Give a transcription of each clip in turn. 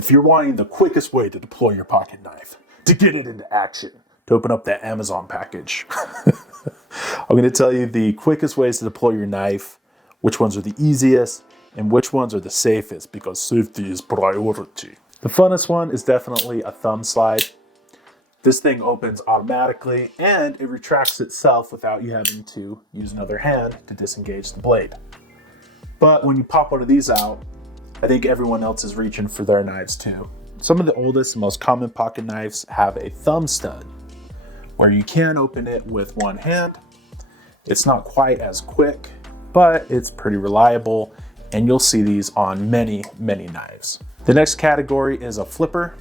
If you're wanting the quickest way to deploy your pocket knife, to get it into action, to open up that Amazon package, I'm going to tell you the quickest ways to deploy your knife, which ones are the easiest, and which ones are the safest, because safety is priority. The funnest one is definitely a thumb slide. This thing opens automatically and it retracts itself without you having to use another hand to disengage the blade. But when you pop one of these out, I think everyone else is reaching for their knives too. Some of the oldest and most common pocket knives have a thumb stud where you can open it with one hand. It's not quite as quick, but it's pretty reliable, and you'll see these on many, many knives. The next category is a flipper.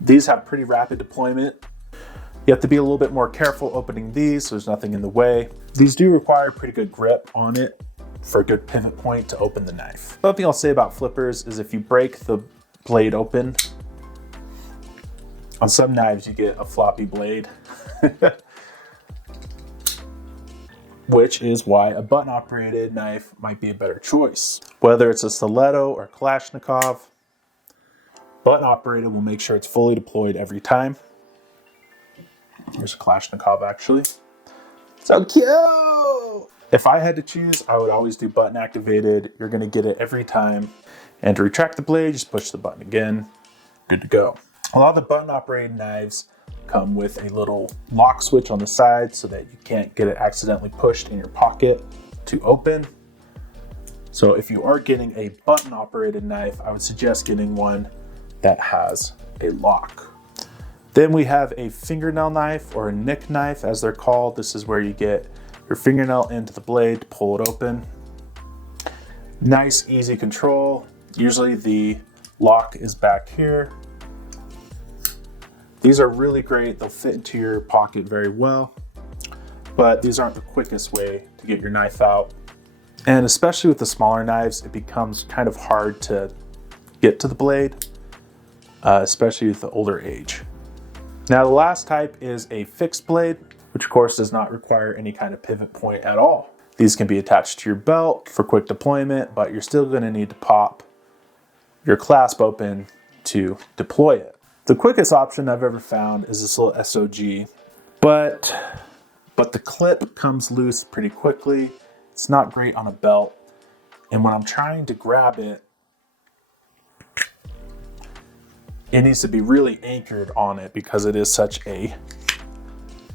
These have pretty rapid deployment. You have to be a little bit more careful opening these so there's nothing in the way. These do require pretty good grip on it for a good pivot point to open the knife. Another thing I'll say about flippers is if you break the blade open, on some knives you get a floppy blade, which is why a button operated knife might be a better choice. Whether it's a stiletto or Kalashnikov, button operated will make sure it's fully deployed every time. Here's a Kalashnikov actually. So cute! If I had to choose, I would always do button activated. You're gonna get it every time. And to retract the blade, just push the button again. Good to go. A lot of the button operated knives come with a little lock switch on the side so that you can't get it accidentally pushed in your pocket to open. So if you are getting a button operated knife, I would suggest getting one that has a lock. Then we have a fingernail knife, or a nick knife as they're called. This is where you get your fingernail into the blade to pull it open. Nice, easy control. Usually the lock is back here. These are really great. They'll fit into your pocket very well, but these aren't the quickest way to get your knife out. And especially with the smaller knives, it becomes kind of hard to get to the blade, especially with the older age. Now the last type is a fixed blade, which of course does not require any kind of pivot point at all. These can be attached to your belt for quick deployment, but you're still going to need to pop your clasp open to deploy it. The quickest option I've ever found is this little SOG, but the clip comes loose pretty quickly. It's not great on a belt, and when I'm trying to grab it, it needs to be really anchored on it because it is such a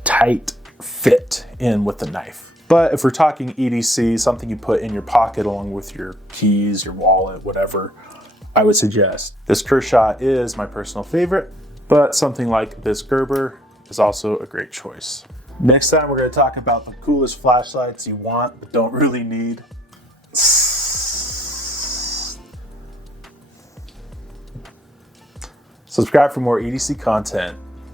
tight fit in with the knife. But if we're talking EDC, something you put in your pocket along with your keys, your wallet, whatever, I would suggest. This Kershaw is my personal favorite, but something like this Gerber is also a great choice. Next time we're going to talk about the coolest flashlights you want but don't really need. Subscribe for more EDC content.